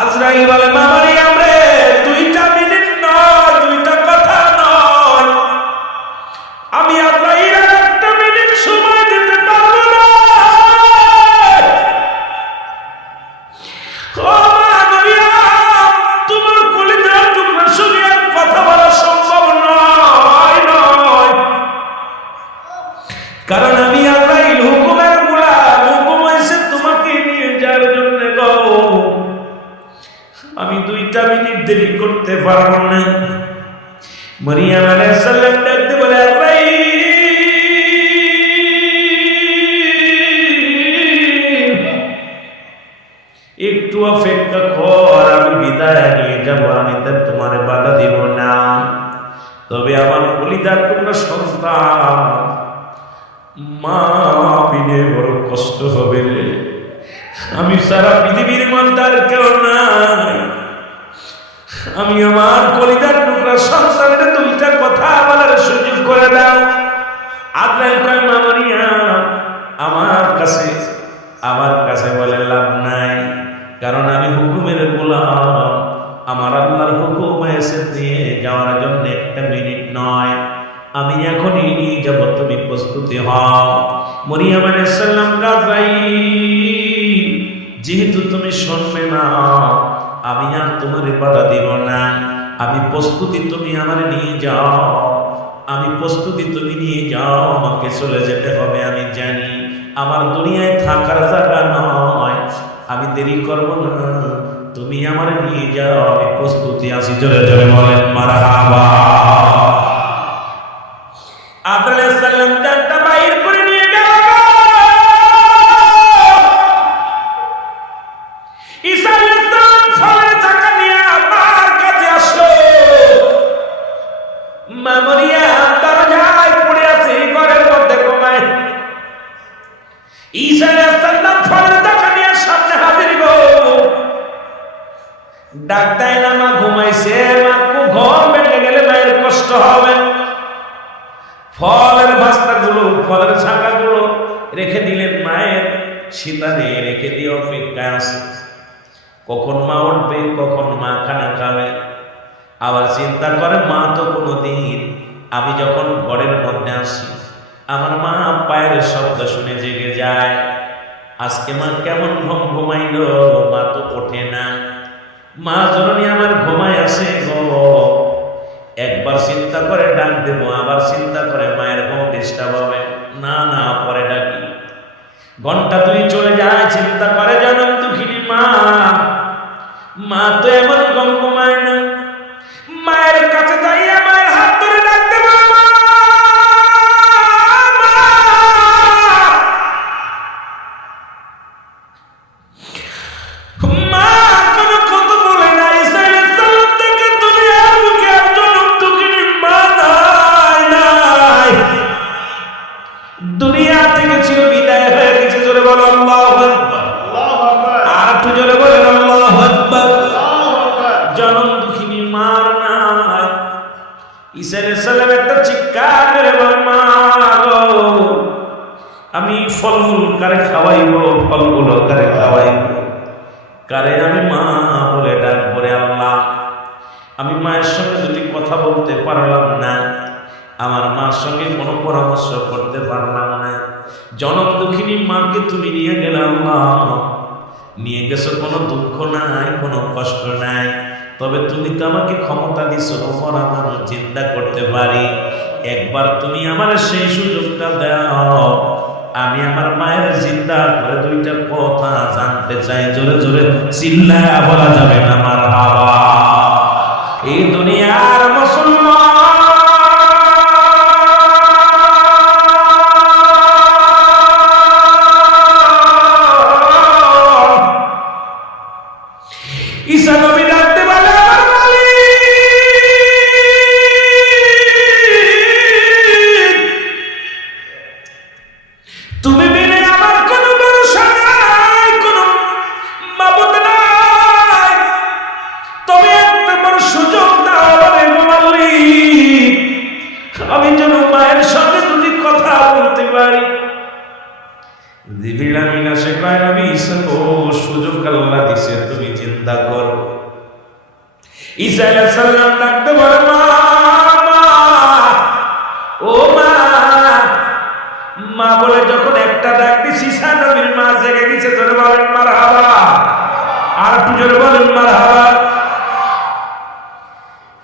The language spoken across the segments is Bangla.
আজরাইল বলে মা মারিয়াম রে, 2টা মিনিট নয়, 2টা কথা নয়, আমি আজরাইল আর 1 মিনিট সময় দিতে পারবো না। ও মা মারিয়াম, তোমার কলিজার টুকরা শুনে আর কথা বলা সম্ভব নয়। কারণ আমি আজরাইল হুকুমের গোলাম, হুকুম হয়েছে তোমাকে নিয়ে যাওয়ার জন্য গো। আমি 2টা মিনিট দেরি করতে পারবো না। মারিয়াম আলাইহিস সালাম ডাকতে বলে আজরাইল, একটু অপেক্ষা কর, আমি বিদায় নিয়ে যাব, আমি তার তোমার বাধা দেব না। তবে আমার কলিজার টুকরা সন্তান, মা বিনে বড় কষ্ট হবে রে। আমি সারা পৃথিবীর মধ্যে আর কেউ নাই। আমি আমার কলিজার টুকরা সন্তানের 2টা কথা বলার সুযোগ করে দাও। আজরাইল কয় মা মারিয়াম, আমার কাছে বলে লাভ নাই, কারণ আমি হুকুমের গোলাম। আমার আল্লাহর হুকুম এসে দিয়ে যাওয়ার জন্য 1 মিনিট নয়, আমি এখনই নিয়ে যাব, তুমি প্রস্তুতি হও। মারিয়াম আলাইহিস সালাম আজরাইল, যেহেতু তুমি শুনবে না, আমি আর তোমার বাধা দিব না। আমি প্রস্তুতি, তুমি আমার নিয়ে যাও, আমি প্রস্তুতি, তুমি নিয়ে যাও। আমাকে চলে যেতে হবে, আমি জানি আমার দুনিয়ায় থাকার জায়গা নয়, আমি দেরি করব না, তুমি আমার নিয়ে যাও, আমি প্রস্তুতি আছি। জোরে জোরে বলেন মারহাবা। আদম আলাইহিস সালাম জানটা বাইর করে নিয়ে গেল। ঈসা আলাইহিস সালাম ফলের চাকা নিয়ে আমার কাছে আসলো। মা মারিয়াম দরজায় পড়ে আছে, ঘরের মধ্যে ঘুমায়। ঈসা আলাইহিস সালাম ফলের চাকা নিয়ে সামনে হাজির গো। ডাক দেয় না, মা ঘুমাইছে, মা ঘুম ভেঙে গেলে মায়ের কষ্ট হবে। ফলের বাস্তাগুলো, ফলের ছাকাগুলো রেখে দিলেন মায়ের শীতানে, রেখে দিয়ে অপেক্ষায় আছে কখন মা উঠবে, কখন মা খানা খাবে। আবার চিন্তা করে মা তো কোনোদিন, আমি যখন ঘরের মধ্যে আসি আমার মা পায়ের শব্দ শুনে জেগে যায়। আজকে মা কেমন ঘুম ঘুমাইল, মা তো ওঠে না। মা জননী আমার ঘুমায় আসে গো। একবার চিন্তা করে ডাক দেব, আবার চিন্তা করে মায়ের ঘুম ডিস্টার্ব হবে, না পরে ডাকি। ঘন্টা 2 চলে যায়, চিন্তা করে জনম দুঃখিনী মা তো এমন ঘুম ঘুমায় না। মায়ের কাছে যাইয়া মায়ের হাত ধরে ডাক দেব, মা কোনো কথা বলে না। ঈসা আলাইহিস সালাম থেকে দুনিয়ার বুকে আর জনম দুঃখিনী মা নাই। দুনিয়া থেকে চির বিদায় হয়ে গেছে। জোরে বলো আল্লাহু আকবার। আর একটু জোরে বলেন আল্লাহু আকবার। জনম দুঃখিনী মা নাই। ঈসা আলাইহিস সালাম একটা চিৎকার করে বলে, মা গো, আমি ফলমূল কারে খাওয়াইবো, ফলগুলো কারে খাওয়াইবো, কারে আমি মা বলে ডাক পরে। আল্লাহ, আমি মায়ের সঙ্গে যদি কথা বলতে পারলাম না, আমার মার সঙ্গে কোনো পরামর্শ করতে পারলাম না, জনম দুঃখিনী মাকে তুমি নিয়ে গেলে আল্লাহ, নিয়ে গেছো, কোনো দুঃখ নাই, কোনো কষ্ট নাই, তবে তুমি তো আমাকে ক্ষমতা দিছো আমার চিন্তা করতে পারি। একবার তুমি আমার সেই সুযোগটা দাও, আমি আমার মায়ের জিন্দা করে 2টা কথা জানতে চাই। জোরে জোরে চিল্লায়া বলা যাবে না মারহাবা। এই দুনিয়ার মুসলমান ঈসা নবী ডাকতে বলে, আমার মালিক, তুমি বিনে আমার কোনো ভরসা নাই, কোনো মাবুদ নাই, তবে একটা বড় সুযোগ দাও রে মালিক, আমি যেন মায়ের সঙ্গে 2টি কথা বলতে পারি। জিবরিল আমিন আসে কয়, নবী ঈসা, ও সুযোগ আল্লাহ দিছে, তুমি চিন্তা করব। ঈসা আলাইহিস সালাম ডাকতে বলে মা, ও মা, মা বলে যখন একটা ডাক দিছি ঈসা নবীর মা জেগে গেছে, জোরে বলেন মারহাবা। আর একটু জোরে বলেন মারহাবা।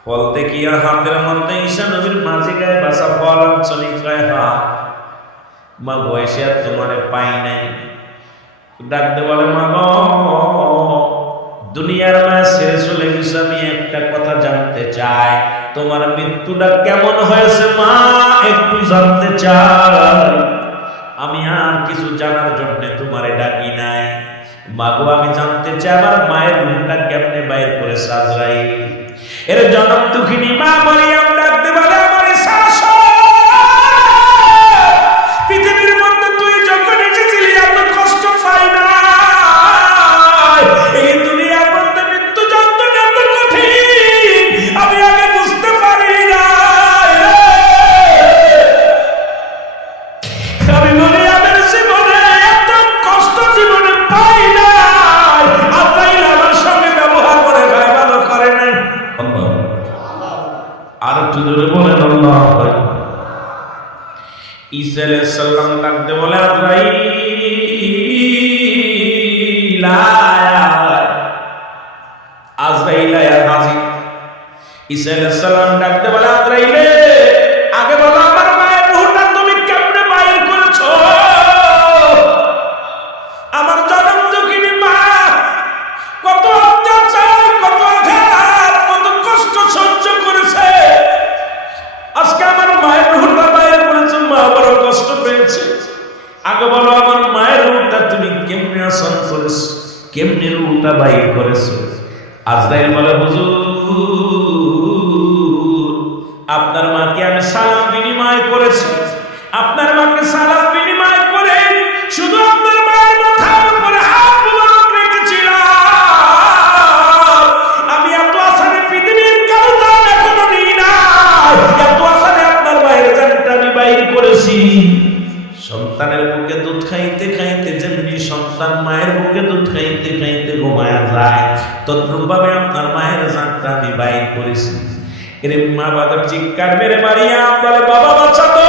ফল দেখিয়া হাতের মধ্যে ঈসা নবীর মা জেগায় বাসা ফল আঞ্চলিক কয় হা মা বয়সে আর তোমারে পাই নাই। ডাকতে বলে মা গো, দুনিয়ার মায়া ছেড়ে চলে গেছে, আমি একটা কথা জানতে চাই, তোমার মৃত্যুটা কেমন হয়েছে মা, একটু জানতে চাই। আমি আর কিছু জানার জন্য তোমারে ডাকি নাই মা গো, আমি জানতে চাই আমার মায়ের রূহটা কেমনে বাইর করেছে আজরাইল। এর জনম দুঃখিনী মা মরিয়ম ডাকতে বলে আমার শাশুড়ি, পৃথিবীর মধ্যে তুই যখন এসেছিলি এত কষ্ট পাই না, এই দুনিয়ার মধ্যে মৃত্যু যন্ত্রণা এত কঠিন আমি আগে বুঝতে পারি না। আমি মরিয়মের জীবনে এত কষ্ট জীবনে পাই না, আল্লাহ আমার সঙ্গে ব্যবহার করে ভালো করে নাই। আর একটু জোরে বলেন আল্লাহ। ঈসা আলাইহিস সালাম ডাকতে বলে আজরাইল, আজরাইল হাজির। ঈসা আলাইহিস সালাম ডাকতে বলে আজরাইল, আগে বলো আমার মায়ের রূহটা তুমি কেমনে বাইর করেছো? আমার জনম দুঃখিনী মা কত অত্যাচার, কত আঘাত, কত কষ্ট সহ্য করেছে, আজকে আমার মায়ের রূহটা বাইর করেছো, মা বড় কষ্ট পেয়েছে। আগে বলো আমার মায়ের রূহটা তুমি কেমনে আসন করেছো, কেমনে রূহটা বাইর করেছো? আজরাইল বলে হুজুর, আপনার মাকে আমি সালাম বিনিময় করেছি, আপনার মাকে সালাম বিনিময় করে শুধু আপনার মায়ের মাথার উপরে হাত মোবারক রেখেছিলাম। আমি এত আসানে পৃথিবীর কারো জান এখনো নিই না, এত আসানে আপনার মায়ের জানটা আমি বাইর করেছি। সন্তানের বুকে দুধ খাইতে খাইতে যেমনি সন্তান মায়ের বুকে দুধ খাইতে খাইতে ঘুমায়া যায়, তদ্রূপভাবে আপনার মায়ের জানটা আমি বাইর করেছি। এর মা বাবার চিৎকার মেরে মারিয়া বলে বাবা বাচ্চা তো